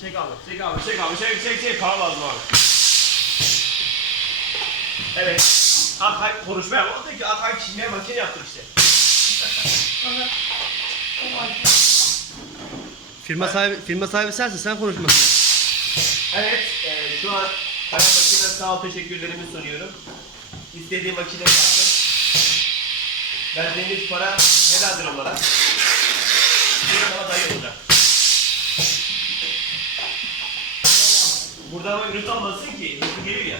Çek abi. Çek abi. Çek abi. Çek. Para lazım abi. Evet. Arkay konuşma yapma. O da ki arkay çizmeye makine yaptık işte. Firma sahibi sensin, sen konuşmasın. Evet. Şu an kalem makinesi sağ ol teşekkürlerimi sunuyorum. İstediği makine yaptı. Verdiğimiz para helaldir onlara. Bir bana dayı olacak. Burada ama ürün almasın ki hızlı geliyor ya.